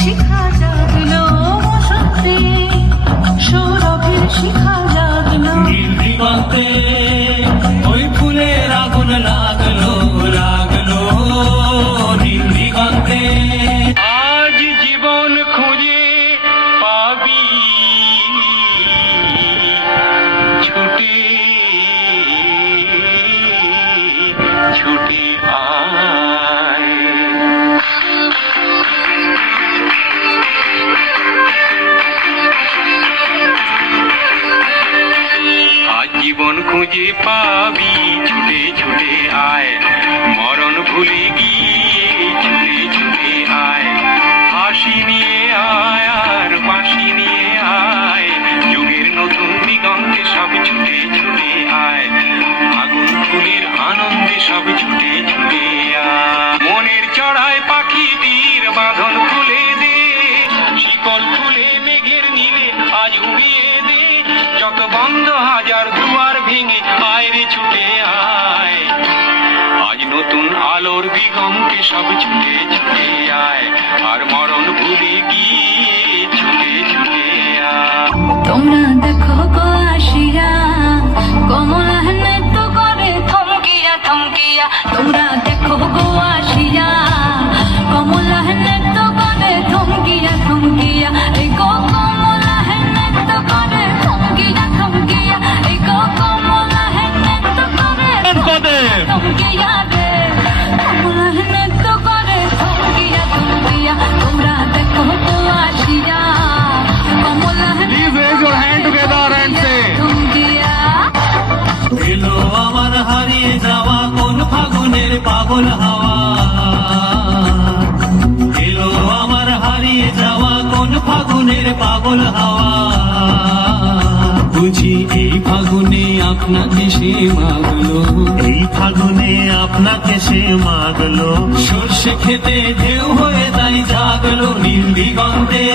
শিখা জাগলো বসন্তে, সৌরভের শিখা জাগলো নীল দিগন্তে ওই ফুলের আগুন লাগলো লাগলো নীল দিগন্তে। আজ জীবন খুঁজে পাবি ছুটে ছুটে আয়। আজ জীবন খুঁজে পাবি ছুটে ছুটে আয়, মরণ ভুলে গিয়ে ছুটে ছুটে আয়। হাসি নিয়ে আয় আর বাঁশি নিয়ে আয়, যুগের নতুন দিগন্তে সব ছুটে ছুটে আয়। আগুন ফুলের আনন্দে সব ছুটে ছুটে আয়। মনের চড়ায় পাখিটির বাঁধন খুলে দে, শিকল খুলে মেঘের নীলে আজ উড়িয়ে দে। যত বন্ধ হাজার দুয়ার ভেঙে আয় রে ছুটে আয়। আজ নতুন আলোর দিগন্তে সব ছুটে ছুটে আয়, আর মরণ ভুলে গিয়ে ছুটে ছুটে আয়। তোমরা দেখো গো আসিয়া, কমলা নৃত্য করে থমকিয়া থমকিয়া। তোমরা দেখো গো আসিয়া, কমলা নৃত্য করে থমকিয়া থমকিয়া। এই গো কমলা নৃত্য করে থমকিয়া থমকিয়া। এই গো কমলা নৃত্য করে থমকিয়া রে, কমলা নৃত্য করে থমকিয়া থমকিয়া। তোমরা দেখো গো আসিয়া, কমলা Please raise your hand together and say, থমকিয়া। এলো আমার হারিয়ে যাওয়া কোন ফাগুনের পাগল হাওয়া। এলো আমার হারিয়ে যাওয়া কোন ফাগুনের পাগল হাওয়া। বুঝি এই ফাগুনে আপনাকে সে মাগলো, এই ফাগুনে আপনাকে সে মাগলো। সর্ষে খেতে ঢেউ হয়ে তাই জাগলো নীল দিগন্তে।